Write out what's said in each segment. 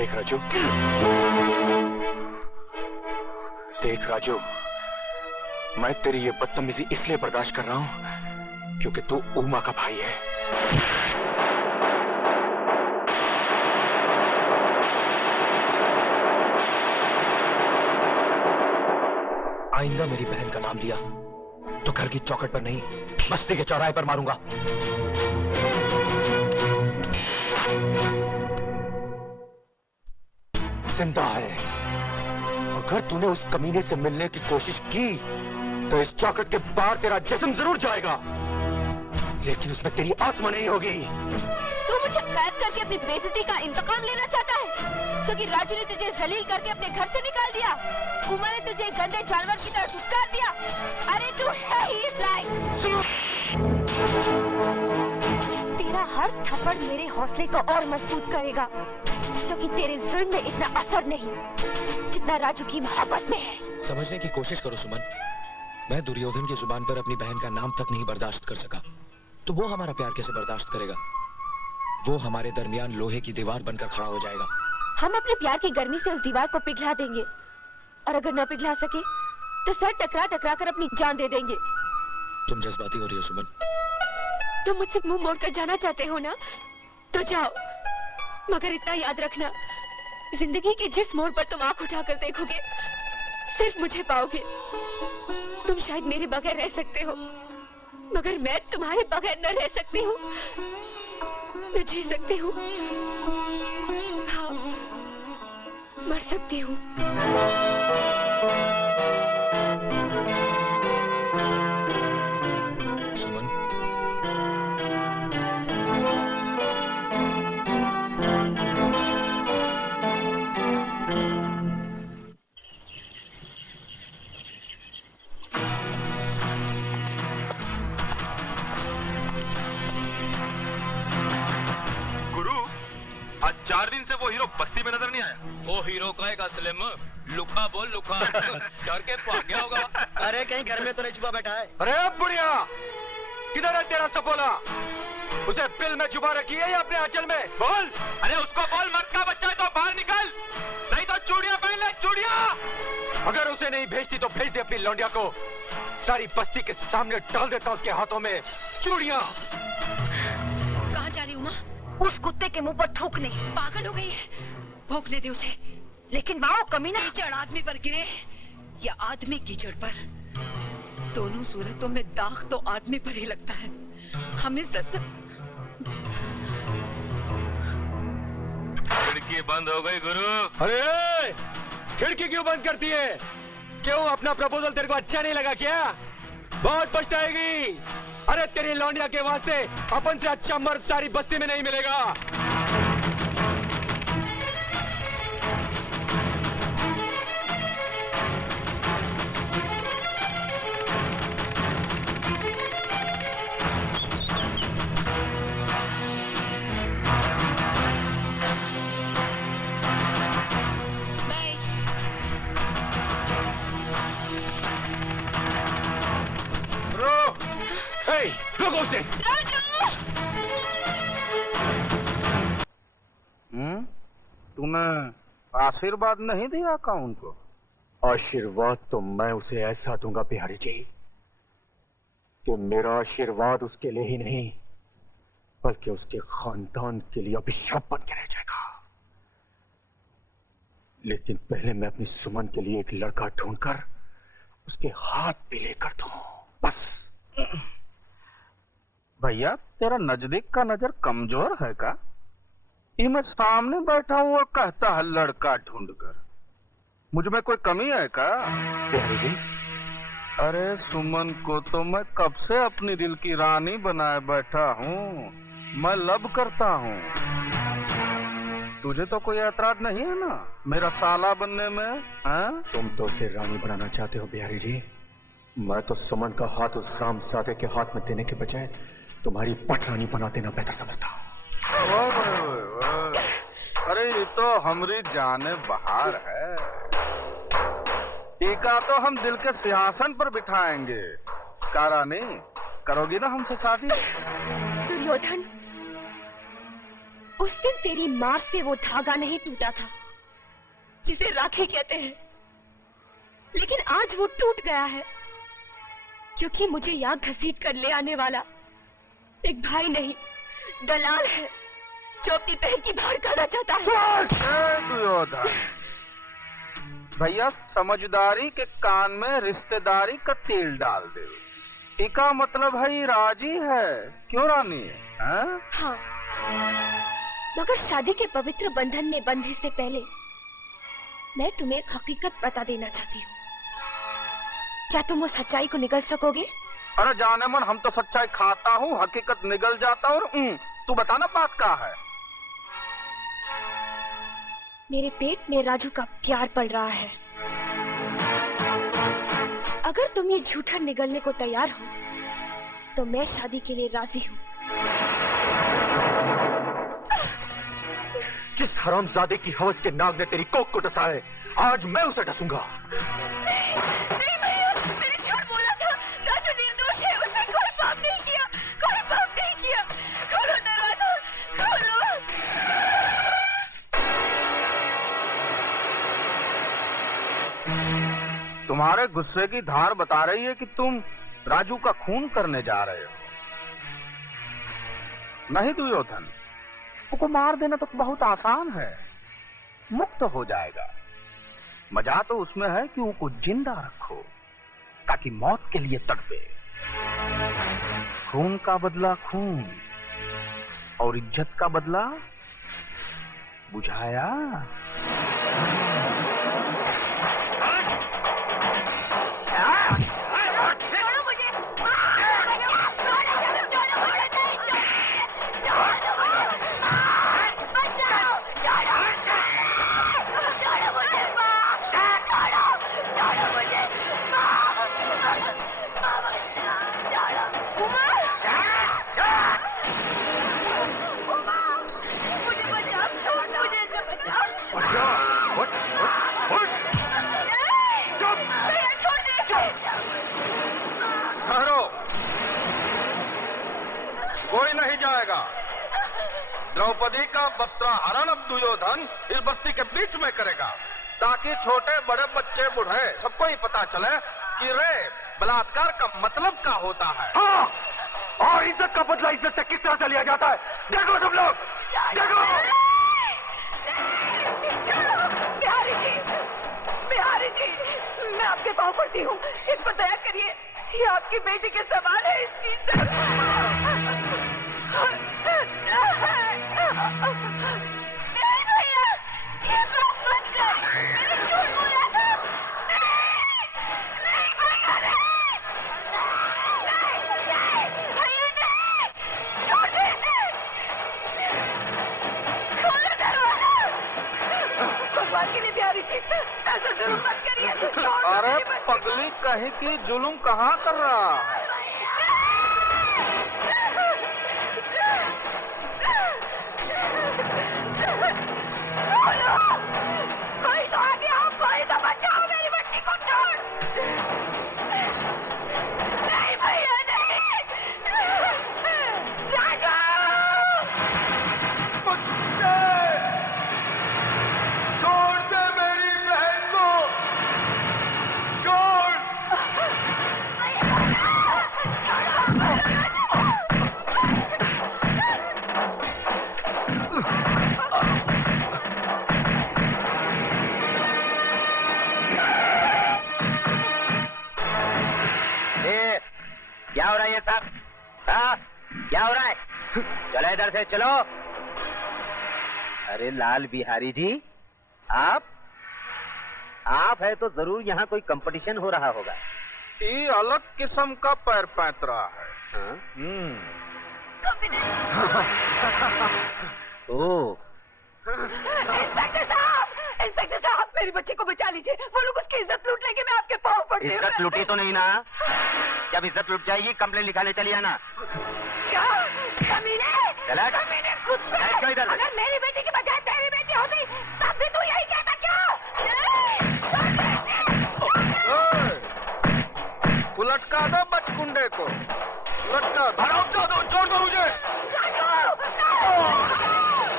देख राजू, देख राजू, मैं तेरी ये बदतमीजी इसलिए बर्दाश्त कर रहा हूं क्योंकि तू उमा का भाई है। आइंदा मेरी बहन का नाम लिया तो घर की चौखट पर नहीं, बस्ती के चौराहे पर मारूंगा। जिंदा है। अगर तूने उस कमीने से मिलने की कोशिश की तो इस चौखट के बाहर तेरा जिस्म जरूर जाएगा, लेकिन उसमें तेरी आत्मा नहीं होगी। तू मुझे कैद करके अपनी बेइज्जती का इंतकाम लेना चाहता है, क्योंकि राजू ने तुझे जलील करके अपने घर से निकाल दिया, उमा ने तुझे गंदे जानवर की तरह दुत्कार दिया। अरे तू है ही इस लायक। तेरा हर थप्पड़ मेरे हौसले को और मजबूत करेगा, क्योंकि तेरे जुल्म में इतना असर नहीं जितना राजू की मोहब्बत में है। समझने की कोशिश करो सुमन, मैं दुर्योधन की जुबान पर अपनी बहन का नाम तक नहीं बर्दाश्त कर सका, तो वो हमारा प्यार कैसे बर्दाश्त करेगा? वो हमारे दरमियान लोहे की दीवार बनकर खड़ा हो जाएगा। हम अपने प्यार की गर्मी से उस दीवार को पिघला देंगे, और अगर न पिघला सके तो सर टकरा टकरा कर अपनी जान दे देंगे। तुम जज्बाती हो रही हो सुमन। तुम मुझसे मुंह मोड़कर जाना चाहते हो ना, तो जाओ, मगर इतना याद रखना, जिंदगी के जिस मोड़ पर तुम आंख उठाकर देखोगे सिर्फ मुझे पाओगे। तुम शायद मेरे बगैर रह सकते हो, मगर मैं तुम्हारे बगैर न रह सकती हूँ। मैं जी सकती हूँ, हाँ, मर सकती हूँ। सुमन, आज 4 दिन से वो हीरो बस्ती में नजर नहीं आया। वो हीरो कहेगा स्लिम, लुका बोल लुका। डर के भाग गया होगा। अरे कहीं घर में तो नहीं छुपा बैठा है? अरे अब बुढ़िया, किधर है तेरा सपोला? उसे बिल में छुपा रखी है या अपने आंचल में? बोल। अरे उसको बोल मर्द का बच्चा है तो बाहर निकल, नहीं तो चूड़ियां पहन ले, चूड़ियां। अगर उसे नहीं भेजती तो भेज दे अपनी लौंडिया को, सारी बस्ती के सामने डाल देता उसके हाथों में चूड़ियां। कहाँ जा रही उमा? उस कुत्ते के मुंह पर थूकने। पागल हो गई है, भौंकने दे उसे। लेकिन माँ कमीना कीचड़ आदमी पर गिरे या आदमी कीचड़ पर, दोनों सूरतों में दाग तो आदमी पर ही लगता है। हम इज्जत। खिड़की बंद हो गई गुरु। अरे खिड़की क्यों बंद करती है? क्यों, अपना प्रपोजल तेरे को अच्छा नहीं लगा क्या? बहुत पछताएगी। अरे तेरी लौंडिया के वास्ते अपन से अच्छा मर्द सारी बस्ती में नहीं मिलेगा। रोको उसे। तूने आशीर्वाद नहीं दिया का उनको? आशीर्वाद तो मैं उसे ऐसा दूंगा बिहारी जी कि मेरा आशीर्वाद उसके लिए ही नहीं बल्कि उसके खानदान के लिए अभिशाप बन के रह जाएगा। लेकिन पहले मैं अपनी सुमन के लिए एक लड़का ढूंढकर उसके हाथ पे लेकर दूं, बस। भैया तेरा नजदीक का नजर कमजोर है का? ये मैं सामने बैठा हूँ और कहता है लड़का ढूंढकर। मुझ में कोई कमी है का? अरे सुमन को तो मैं कब से अपनी दिल की रानी बनाए बैठा हूँ, मैं लब करता हूँ। तुझे तो कोई ऐतराज नहीं है ना मेरा साला बनने में? तुम तो उसे रानी बनाना चाहते हो बिहारी जी, मैं तो सुमन का हाथ उस हरामजादे के हाथ में देने के बजाय तुम्हारी पटरानी बना देना बेहतर समझता हूँ। अरे ये तो हमारी जाने बहार है, टीका तो हम दिल के सिंहासन पर बिठाएंगे। कारानी, करोगी ना हमसे शादी? दुर्योधन, उस दिन तेरी मां से वो धागा नहीं टूटा था जिसे राखी कहते हैं, लेकिन आज वो टूट गया है क्योंकि मुझे यहाँ घसीट कर ले आने वाला एक भाई नहीं, दलाल है जो अपनी बहन की भाड़ करना चाहता है। दुर्योधन भैया, समझदारी के कान में रिश्तेदारी का तेल डाल दे। इका मतलब है ये राजी है, क्यों रानी? हाँ, मगर शादी के पवित्र बंधन में बंधने से पहले मैं तुम्हें एक हकीकत बता देना चाहती हूँ। क्या तुम उस सच्चाई को निगल सकोगे? अरे जाने मन, हम तो सच्चाई खाता हूँ, हकीकत निगल जाता हूँ। तू बताना बात क्या है? मेरे पेट में राजू का प्यार पल रहा है। अगर तुम ये झूठा निगलने को तैयार हो तो मैं शादी के लिए राजी हूँ। जिस हरामजादे की हवस के नाग ने तेरी कोख को डसा है, आज मैं उसे डसूंगा। नहीं भैया, मैंने झूठ बोला था। राजू निर्दोष है, उसने कोई पाप नहीं किया, कोई पाप नहीं किया। खोलो दरवाजा, खोलो। तुम्हारे गुस्से की धार बता रही है कि तुम राजू का खून करने जा रहे हो। नहीं दुर्योधन, उसको मार देना तो बहुत आसान है, मुक्त हो जाएगा। मजा तो उसमें है कि उसको जिंदा रखो ताकि मौत के लिए तड़पे। खून का बदला खून और इज्जत का बदला बुझाया। कोई नहीं जाएगा। द्रौपदी का वस्त्राहरण अब दुर्योधन इस बस्ती के बीच में करेगा ताकि छोटे बड़े बच्चे बूढ़े सबको ही पता चले कि रेप बलात्कार का मतलब क्या होता है। हाँ, और इज्जत का बदला इज्जत से किस तरह से लिया जाता है, देखो तुम लोग, देखो। बिहारी जी, मैं आपके पाँव पड़ती हूँ, इस पर दया करिए। ये आपकी बेटी के सवाल है, इसकी नहीं भैया, ये बात मत कर, मैंने झूठ बोला था। नहीं भैया, नहीं भैया, नहीं, छोड़ दे, खोलो दरवाजा। भगवान के लिए बिहारी जी, ऐसा जरूर मत करिए। अरे पगली कहीं की जुल्म कहाँ कर रहा है? कोई तो आ गया, कोई तो बचाओ मेरी बच्ची को। छोड़, नहीं भैया, नहीं, राजू, छोड़ दे मेरी बहन को, छोड़। क्या हो रहा है ये सब? हाँ, क्या हो रहा है? चलो इधर से चलो। अरे लाल बिहारी जी, आप है तो जरूर यहाँ कोई कंपटीशन हो रहा होगा। ये अलग किस्म का पैर पैतरा है। हाँ? ओ इंस्पेक्टर साहब, मेरी बच्ची को बचा लीजिए। वो लोग उसकी इज्जत लूट लेंगे, मैं आपके पाँव पड़ती हूँ। इज्जत लूटी तो नहीं ना? जब इज्जत लूट जाएगी कंप्लेन लिखाने चली आना। क्या कमीने? कमीने खुद पे। इधर। अगर मेरी बेटी की बजाय तेरी बेटी होती तब भी तू यही कहता क्या? लटका दो बचकुंडे को, लटका दो। छोड़ दो मुझे।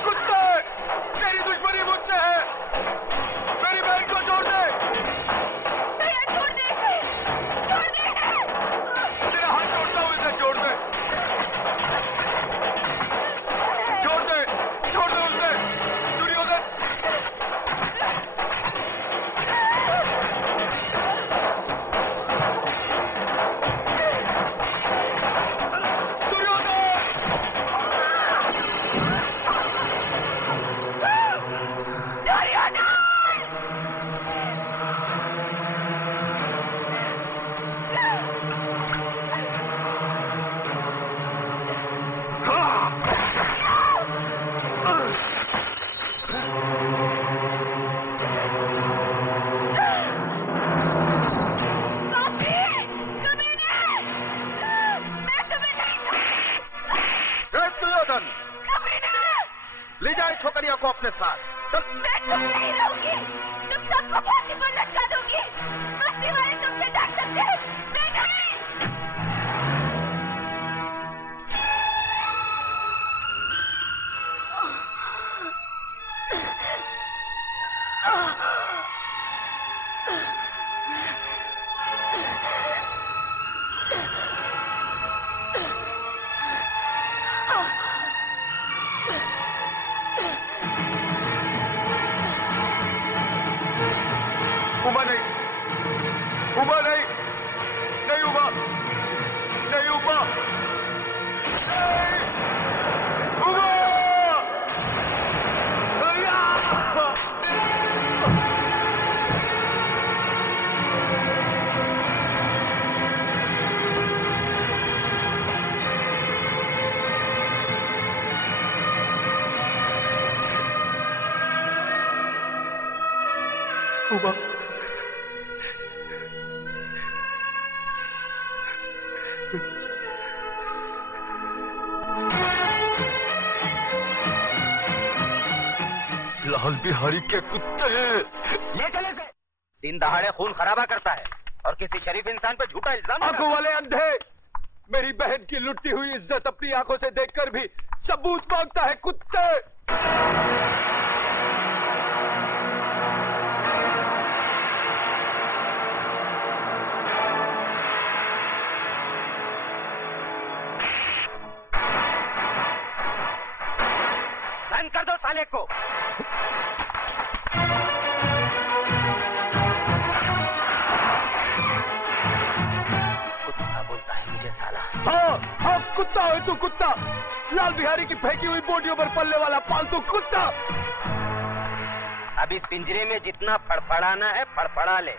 कुछ दुर्योधन, ले जाए छोकरिया को अपने साथ। चल। मैं तुम नहीं रहूंगी, तुम सबको फांसी पर लटका दूंगी। मस्ती वाले तुमसे डर सकते हैं, मैं नहीं। उबा नहीं, उबा नहीं, नहीं उबा, नहीं उबा, नहीं, उबा! उबा लाल बिहारी के कुत्ते ये चले से दिन दहाड़े खून खराबा करता है और किसी शरीफ इंसान पे झूठा इल्जाम आंखों वाले अंधे, मेरी बहन की लुटती हुई इज्जत अपनी आंखों से देखकर भी सबूत मांगता है कुत्ते। बंद कर दो साले को। कुत्ता बोलता है मुझे साला। हाँ हाँ, कुत्ता है तू, कुत्ता, लाल बिहारी की फेंकी हुई बोटियों पर पलने वाला पालतू कुत्ता। अब इस पिंजरे में जितना फड़फड़ाना है फड़फड़ा ले,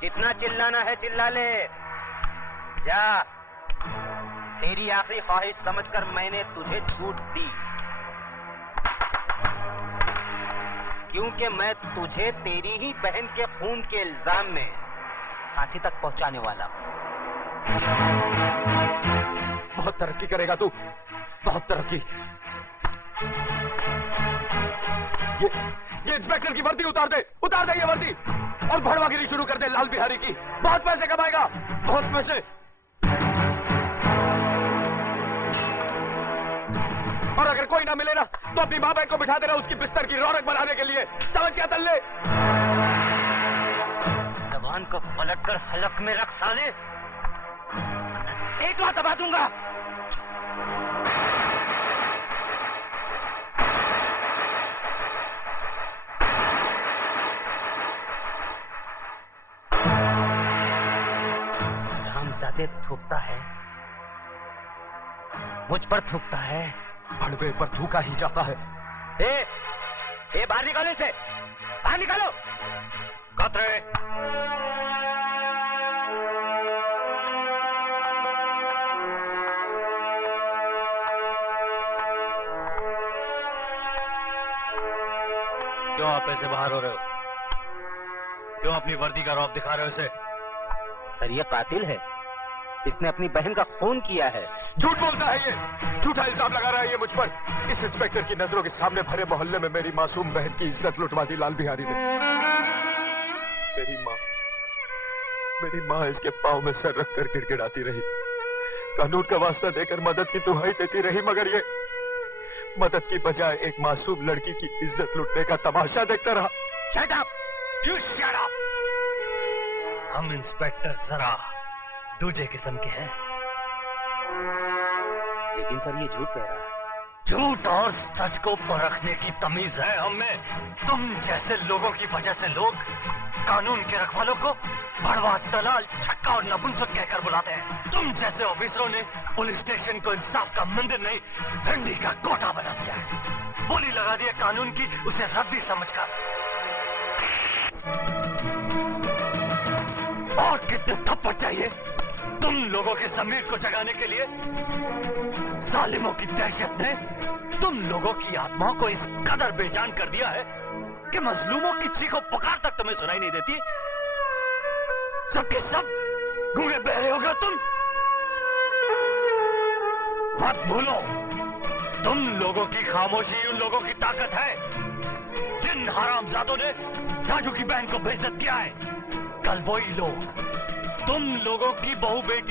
जितना चिल्लाना है चिल्ला ले। जा, तेरी आखिरी ख्वाहिश समझकर मैंने तुझे छूट दी, क्योंकि मैं तुझे तेरी ही बहन के खून के इल्जाम में फांसी तक पहुंचाने वाला हूं। बहुत तरक्की करेगा तू, बहुत तरक्की। ये इंस्पेक्टर की वर्दी उतार दे, उतार दे ये वर्दी, और भड़वागिरी शुरू कर दे लाल बिहारी की। बहुत पैसे कमाएगा, बहुत पैसे। और अगर कोई ना मिले ना तो अपनी माँ बहन को बिठा देना उसकी बिस्तर की रौनक बनाने के लिए। समझ क्या तल्ले? जबान को पलटकर हलक में रख साले, एक बात दबा दूंगा। रामजादे थूकता है, मुझ पर थूकता है, भड़वे पर थूका ही जाता है। ए बाहर निकालो इसे, बाहर निकालो। कतरे क्यों आप ऐसे बाहर हो रहे हो? क्यों अपनी वर्दी का रौब दिखा रहे हो इसे? सर ये कातिल है, इसने अपनी बहन का खून किया है। झूठ बोलता है ये, झूठा इल्जाम लगा रहा है ये मुझ पर। इस इंस्पेक्टर की नजरों के सामने भरे मोहल्ले में मेरी मासूम बहन की इज्जत लुटवा दी लाल बिहारी ने। मेरी माँ इसके पाँव में सर रखकर गिड़गिड़ाती रही, कानून का वास्ता देकर मदद की दुहाई देती रही, मगर ये मदद की बजाय एक मासूम लड़की की इज्जत लुटने का तमाशा देखता रहा। Shut up! You shut up! हम इंस्पेक्टर जरा दूसरे किस्म के हैं। लेकिन सर ये झूठ कह रहा है। झूठ और सच को परखने की तमीज है हम में। तुम जैसे लोगों की वजह से लोग कानून के रखवालों को भड़वा, दलाल, छक्का और नपुंसक कहकर बुलाते हैं। तुम जैसे ऑफिसरों ने पुलिस स्टेशन को इंसाफ का मंदिर नहीं, भिंडी का कोटा बना दिया है। बोली लगा दी है कानून की, उसे रद्दी समझकर। और कितने थप्पड़ चाहिए तुम लोगों के जमीर को जगाने के लिए? जालिमों की दहशत ने तुम लोगों की आत्माओं को इस कदर बेजान कर दिया है कि मजलूमों की चीखों पुकार तक तुम्हें सुनाई नहीं देती। सबके सब गूंगे बहरे हो गए तुम। मत भूलो, तुम लोगों की खामोशी उन लोगों की ताकत है जिन हरामजादों ने राजू की बहन को बेइज्जत किया है। कल वही लोग तुम लोगों की बहू बेटी